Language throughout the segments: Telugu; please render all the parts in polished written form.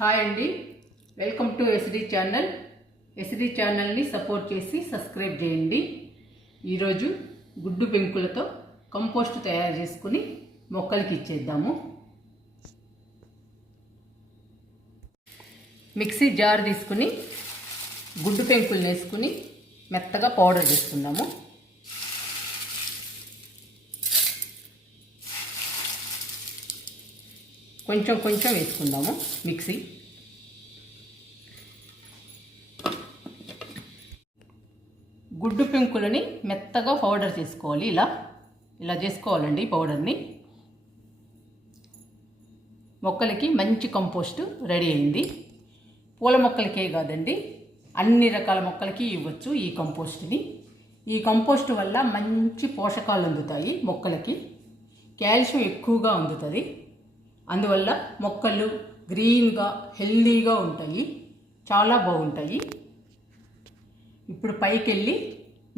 హాయ్ అండి, welcome to SD channel. SD ఛానల్ని సపోర్ట్ చేసి సబ్స్క్రైబ్ చేయండి. ఈరోజు గుడ్డు పెంకులతో కంపోస్ట్ తయారు చేసుకుని మొక్కలకి ఇచ్చేద్దాము. మిక్సీ జార్ తీసుకుని గుడ్డు పెంకులు వేసుకుని మెత్తగా పౌడర్ చేసుకుందాము. కొంచెం కొంచెం వేసుకుందాము మిక్సీ. గుడ్డు పెంకులని మెత్తగా పౌడర్ చేసుకోవాలి. ఇలా చేసుకోవాలండి పౌడర్ని. మొక్కలకి మంచి కంపోస్ట్ రెడీ అయింది. పూల మొక్కలకే కాదండి, అన్ని రకాల మొక్కలకి ఇవ్వచ్చు ఈ కంపోస్ట్ని. ఈ కంపోస్ట్ వల్ల మంచి పోషకాలు అందుతాయి మొక్కలకి. కాల్షియం ఎక్కువగా అందుతుంది. అందువల్ల మొక్కలు గ్రీన్గా హెల్దీగా ఉంటాయి, చాలా బాగుంటాయి. ఇప్పుడు పైకి వెళ్ళి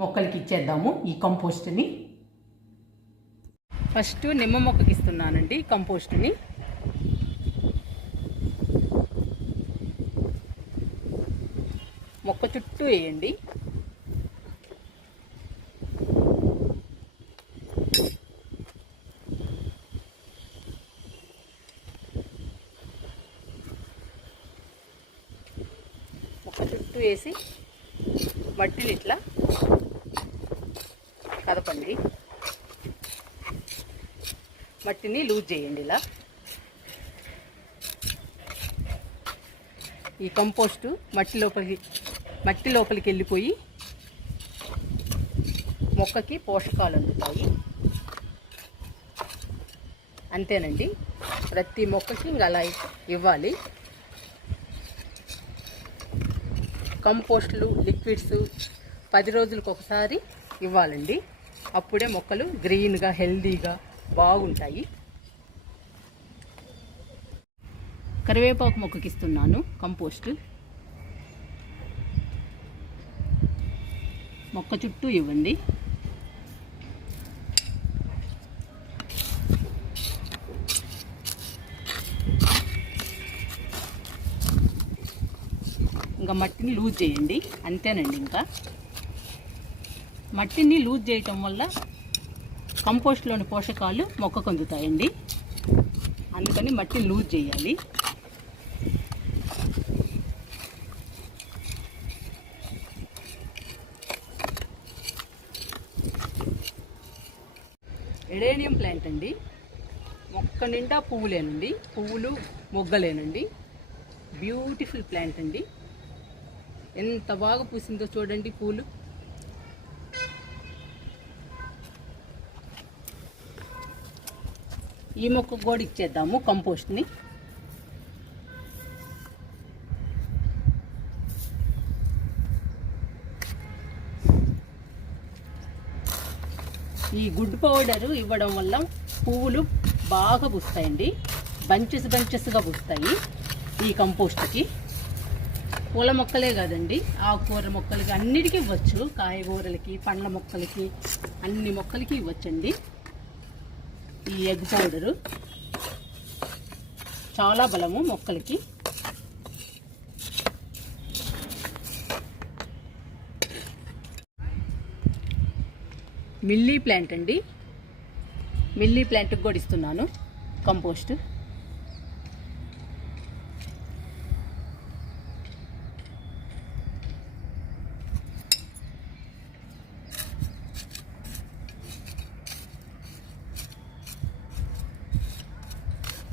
మొక్కలకి ఇచ్చేద్దాము ఈ కంపోస్ట్ని. ఫస్ట్ నిమ్మ మొక్కకి ఇస్తున్నానండి కంపోస్ట్ని. మొక్క చుట్టూ వేయండి. మొక్క చుట్టూ వేసి మట్టిని ఇట్లా కదపండి. మట్టిని లూజ్ చేయండి. ఇలా ఈ కంపోస్టు మట్టి లోపలికి వెళ్ళిపోయి మొక్కకి పోషకాలు అందుతాయి. అంతేనండి, ప్రతి మొక్కకి ఇంకా అలా ఇవ్వాలి. కంపోస్టులు లిక్విడ్స్ 10 రోజులకు ఒకసారి ఇవ్వాలండి. అప్పుడే మొక్కలు గ్రీన్గా హెల్దీగా బాగుంటాయి. కరివేపాకు మొక్కకి ఇస్తున్నాను కంపోస్ట్. మొక్క చుట్టూ ఇవ్వండి. ఇంకా మట్టిని లూజ్ చేయండి. అంతేనండి, ఇంకా మట్టిని లూజ్ చేయటం వల్ల కంపోస్ట్లోని పోషకాలు మొక్కకు అందుతాయండి. అందుకని మట్టిని లూజ్ చేయాలి. ఎడేనియం ప్లాంట్ అండి. మొక్క నిండా పువ్వులేనండి, పువ్వులు మొగ్గలేనండి. బ్యూటిఫుల్ ప్లాంట్ అండి. ఎంత బాగా పూసిందో చూడండి పూలు. ఈ మొక్క కూడా ఇచ్చేద్దాము కంపోస్ట్ని. ఈ గుడ్ పౌడర్ ఇవ్వడం వల్ల పువ్వులు బాగా పూస్తాయండి. బంచెస్గా పూస్తాయి ఈ కంపోస్ట్కి. పూల మొక్కలే కాదండి, ఆకుకూర మొక్కలకి అన్నిటికీ ఇవ్వచ్చు. కాయగూరలకి, పండ్ల మొక్కలకి, అన్ని మొక్కలకి ఇవ్వచ్చండి. ఈ ఎగ్ పౌడరు చాలా బలము మొక్కలకి. మిల్లీ ప్లాంట్ అండి. మిల్లీ ప్లాంట్కి కూడా ఇస్తున్నాను కంపోస్ట్.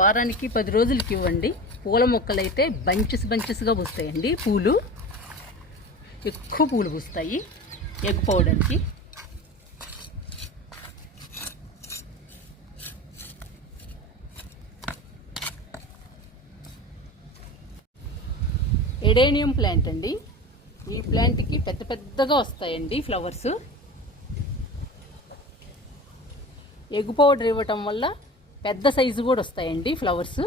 వారానికి 10 రోజులకి ఇవ్వండి. పూల మొక్కలు అయితే బంచెస్గా పూస్తాయండి. పూలు ఎక్కువ పూలు పూస్తాయి ఎగ్ పౌడర్కి. ఎడేనియం ప్లాంట్ అండి. ఈ ప్లాంట్కి పెద్దగా వస్తాయండి ఫ్లవర్స్. ఎగ్ పౌడర్ ఇవ్వటం వల్ల పెద్ద సైజు కూడా వస్తాయండి ఫ్లవర్స్.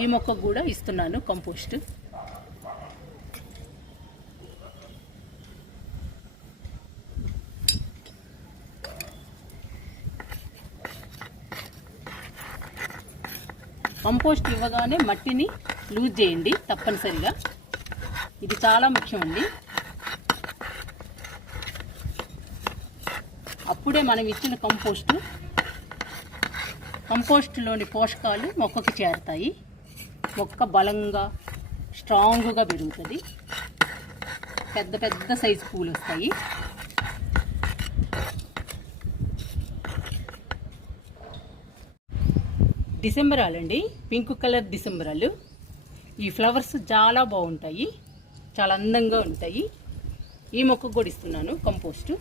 ఈ మొక్కకు కూడా ఇస్తున్నాను కంపోస్ట్. కంపోస్ట్ ఇవ్వగానే మట్టిని లూజ్ చేయండి తప్పనిసరిగా, ఇది చాలా ముఖ్యమండి. అప్పుడే మనం ఇచ్చిన కంపోస్టులోని పోషకాలు మొక్కకి చేరుతాయి. మొక్క బలంగా స్ట్రాంగ్గా పెరుగుతుంది, పెద్ద పెద్ద సైజు పూలు వస్తాయి. డిసెంబరాలండి, పింక్ కలర్ డిసెంబరాలు. ఈ ఫ్లవర్స్ చాలా బాగుంటాయి, చాలా అందంగా ఉంటాయి. ఈ మొక్కకు కూడా ఇస్తున్నాను కంపోస్టు.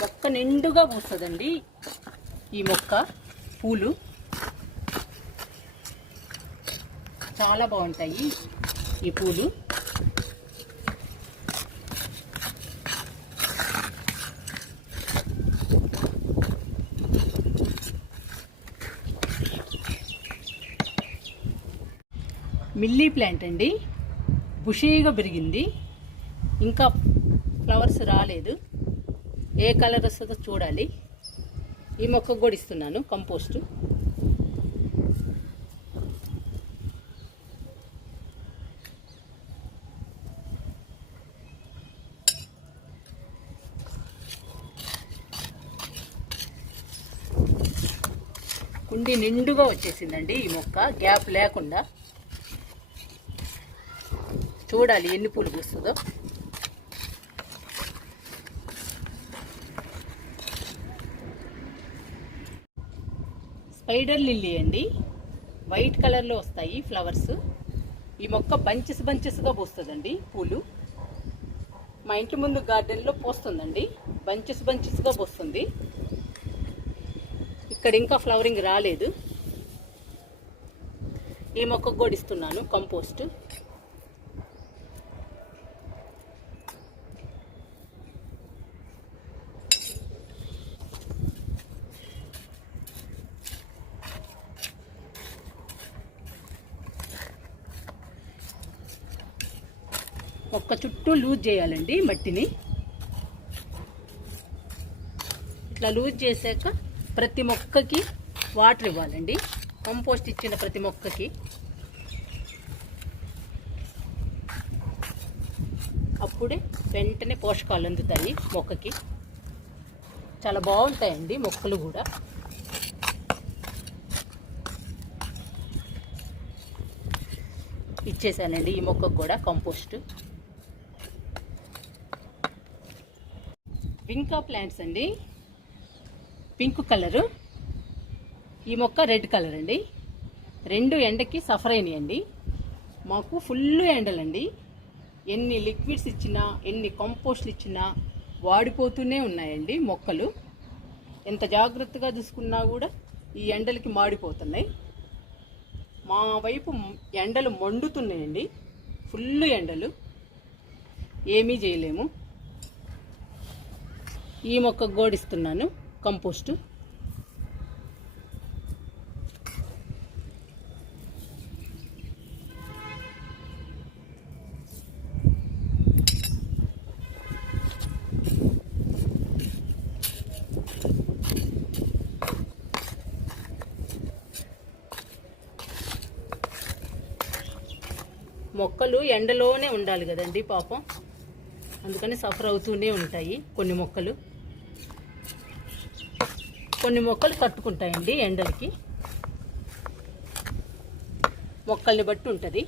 మొక్క నిండుగా పూస్తుందండి. ఈ మొక్క పూలు చాలా బాగుంటాయి. ఈ పూలు మిల్లీ ప్లాంట్ అండి, బుషీగా పెరిగింది, ఇంకా ఫ్లవర్స్ రాలేదు. ఏ కలర్ వస్తుందో చూడాలి. ఈ మొక్కకు కూడా ఇస్తున్నాను కంపోస్టు. కుండి నిండుగా వచ్చేసిందండి ఈ మొక్క, గ్యాప్ లేకుండా. చూడాలి ఎన్ని పూలు పూస్తుందో. స్పైడర్ లిల్లీ అండి, వైట్ కలర్లో వస్తాయి ఫ్లవర్స్. ఈ మొక్క బంచెస్గా పూస్తుందండి పూలు. మా ఇంటి ముందు గార్డెన్లో పోస్తుందండి, బంచెస్గా పోస్తుంది. ఇక్కడ ఇంకా ఫ్లవరింగ్ రాలేదు. ఈ మొక్కకు కూడా ఇస్తున్నాను కంపోస్ట్. మొక్క చుట్టూ లూజ్ చేయాలండి మట్టిని. ఇట్లా లూజ్ చేశాక ప్రతి మొక్కకి వాటర్ ఇవ్వాలండి, కంపోస్ట్ ఇచ్చిన ప్రతి మొక్కకి. అప్పుడే వెంటనే పోషకాలు అందుతాయి మొక్కకి. చాలా బాగుంటాయండి మొక్కలు కూడా. ఇచ్చేసానండి ఈ మొక్కకు కూడా కంపోస్ట్. వింకా ప్లాంట్స్ అండి, పింక్ కలరు. ఈ మొక్క రెడ్ కలర్ అండి. రెండు ఎండకి సఫర్ అయినాయండి. మాకు ఫుల్ ఎండలండి. ఎన్ని లిక్విడ్స్ ఇచ్చినా, ఎన్ని కంపోస్ట్లు ఇచ్చినా వాడిపోతూనే ఉన్నాయండి మొక్కలు. ఎంత జాగ్రత్తగా చూసుకున్నా కూడా ఈ ఎండలకి మాడిపోతున్నాయి. మా వైపు ఎండలు మండుతున్నాయండి, ఫుల్ ఎండలు, ఏమీ చేయలేము. ఈ మొక్కకు గోడిస్తున్నాను కంపోస్టు. మొక్కలు ఎండలోనే ఉండాలి కదండి పాపం, అందుకని సఫర్ అవుతూనే ఉంటాయి కొన్ని మొక్కలు. కొన్ని మొక్కలు తట్టుకుంటాయండి ఎండలకి, మొక్కల్ని బట్టి ఉంటుంది.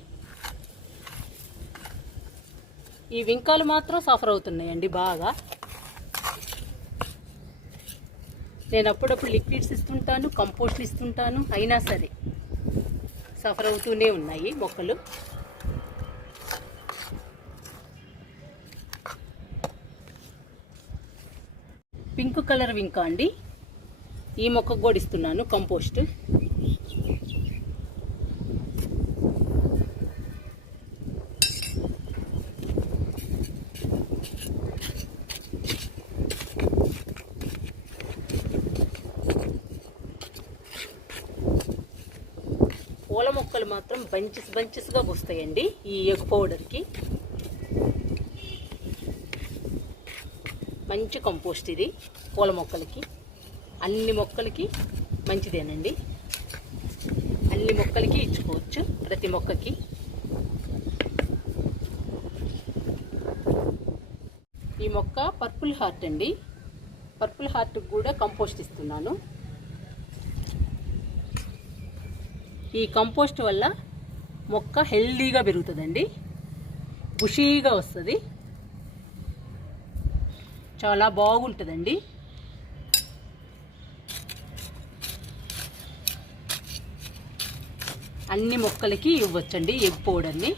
ఈ వింకాలు మాత్రం సఫర్ అవుతున్నాయండి బాగా. నేను అప్పుడప్పుడు లిక్విడ్స్ ఇస్తుంటాను, కంపోస్ట్లు ఇస్తుంటాను, అయినా సరే సఫర్ అవుతూనే ఉన్నాయి మొక్కలు. పింక్ కలర్ వింకా అండి, ఈ మొక్కకు కూడా ఇస్తున్నాను కంపోస్ట్. పూల మొక్కలు మాత్రం బంచెస్గా వస్తాయండి ఈ ఎగ్ పౌడర్కి. మంచి కంపోస్ట్ ఇది పూల మొక్కలకి, అన్ని మొక్కలకి మంచిదేనండి. అన్ని మొక్కలకి ఇచ్చుకోవచ్చు, ప్రతి మొక్కకి. ఈ మొక్క పర్పుల్ హార్ట్ అండి. పర్పుల్ హార్ట్కి కూడా కంపోస్ట్ ఇస్తున్నాను. ఈ కంపోస్ట్ వల్ల మొక్క హెల్దీగా పెరుగుతుందండి, బుషీగా వస్తుంది, చాలా బాగుంటుందండి. అన్ని మొక్కలకి ఇవ్వచ్చండి ఎగ్ పౌడర్ని.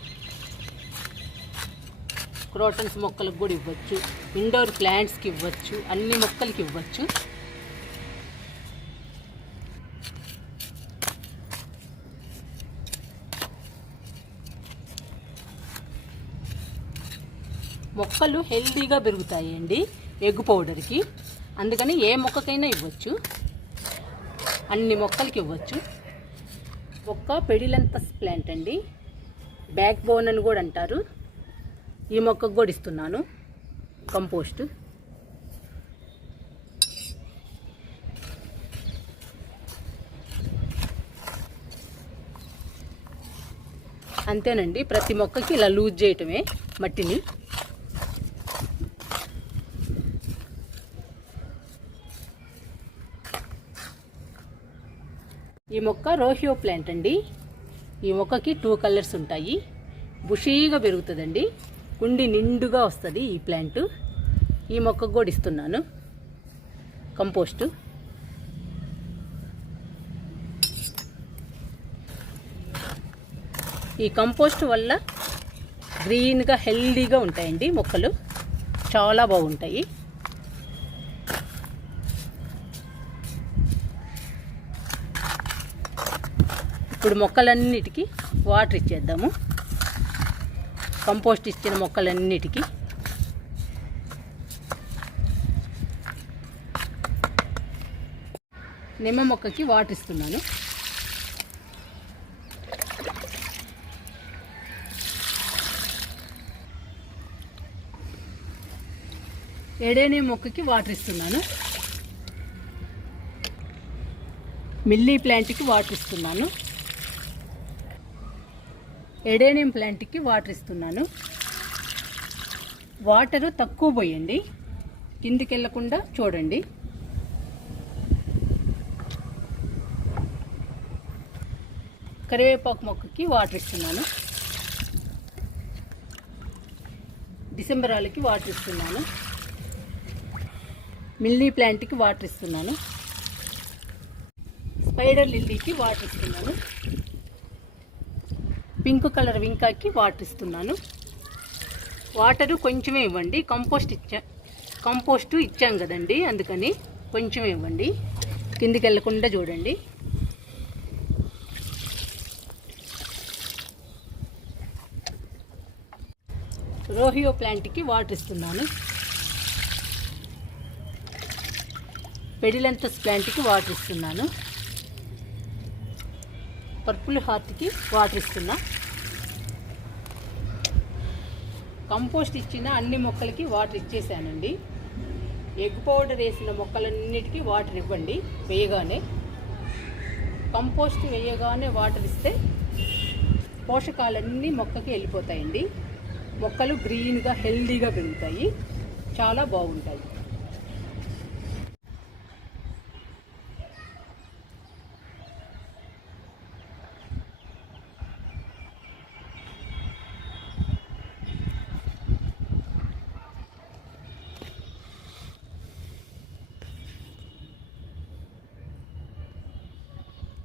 క్రోటన్స్ మొక్కలకు కూడా ఇవ్వచ్చు, ఇండోర్ ప్లాంట్స్కి ఇవ్వచ్చు, అన్ని మొక్కలకి ఇవ్వచ్చు. మొక్కలు హెల్దీగా పెరుగుతాయండి ఎగ్ పౌడర్కి, అందుకని ఏ మొక్కకైనా ఇవ్వచ్చు, అన్ని మొక్కలకి ఇవ్వచ్చు. మొక్క పెడిలంతస్ ప్లాంట్ అండి, బ్యాక్ బోన్ అని కూడా అంటారు. ఈ మొక్కకు కూడా ఇస్తున్నాను కంపోస్ట్. అంతేనండి, ప్రతి మొక్కకి ఇలా లూజ్ చేయటమే మట్టిని. ఈ మొక్క రోహియో ప్లాంట్ అండి. ఈ మొక్కకి 2 కలర్స్ ఉంటాయి, బుషీగా పెరుగుతుందండి, కుండి నిండుగా వస్తుంది ఈ ప్లాంట్. ఈ మొక్కకు కూడా ఇస్తున్నాను కంపోస్టు. ఈ కంపోస్ట్ వల్ల గ్రీన్గా హెల్దీగా ఉంటాయండి మొక్కలు, చాలా బాగుంటాయి. ఇప్పుడు మొక్కలన్నిటికీ వాటర్ ఇచ్చేద్దాము, కంపోస్ట్ ఇచ్చిన మొక్కలన్నిటికీ. నిమ్మ మొక్కకి వాటర్ ఇస్తున్నాను. ఎడేనియం మొక్కకి వాటర్ ఇస్తున్నాను. మిల్లీ ప్లాంట్కి వాటర్ ఇస్తున్నాను. ఎడేనియం ప్లాంట్కి వాటర్ ఇస్తున్నాను. వాటరు తక్కువ పోయండి, కిందికి వెళ్ళకుండా చూడండి. కరివేపాకు మొక్కకి వాటర్ ఇస్తున్నాను. డిసెంబరాలకి వాటర్ ఇస్తున్నాను. మిల్లీ ప్లాంట్కి వాటర్ ఇస్తున్నాను. స్పైడర్ లిల్లీకి వాటర్ ఇస్తున్నాను. పింక్ కలర్ వింకాకి వాటర్ ఇస్తున్నాను. వాటరు కొంచెమే ఇవ్వండి, కంపోస్ట్ ఇచ్చాం కదండి, అందుకని కొంచెమే ఇవ్వండి, కిందికి వెళ్ళకుండా చూడండి. రోహియో ప్లాంట్కి వాటర్ ఇస్తున్నాను. పెడిలంతస్ ప్లాంట్కి వాటర్ ఇస్తున్నాను. పర్పుల్ హార్ట్కి వాటర్ ఇస్తున్నా. కంపోస్ట్ ఇచ్చిన అన్ని మొక్కలకి వాటర్ ఇచ్చేసానండి. ఎగ్ పౌడర్ వేసిన మొక్కలన్నిటికీ వాటర్ ఇవ్వండి వేయగానే. కంపోస్ట్ వేయగానే వాటర్ ఇస్తే పోషకాలన్నీ మొక్కకి వెళ్ళిపోతాయండి. మొక్కలు గ్రీన్గా హెల్దీగా పెరుగుతాయి, చాలా బాగుంటాయి.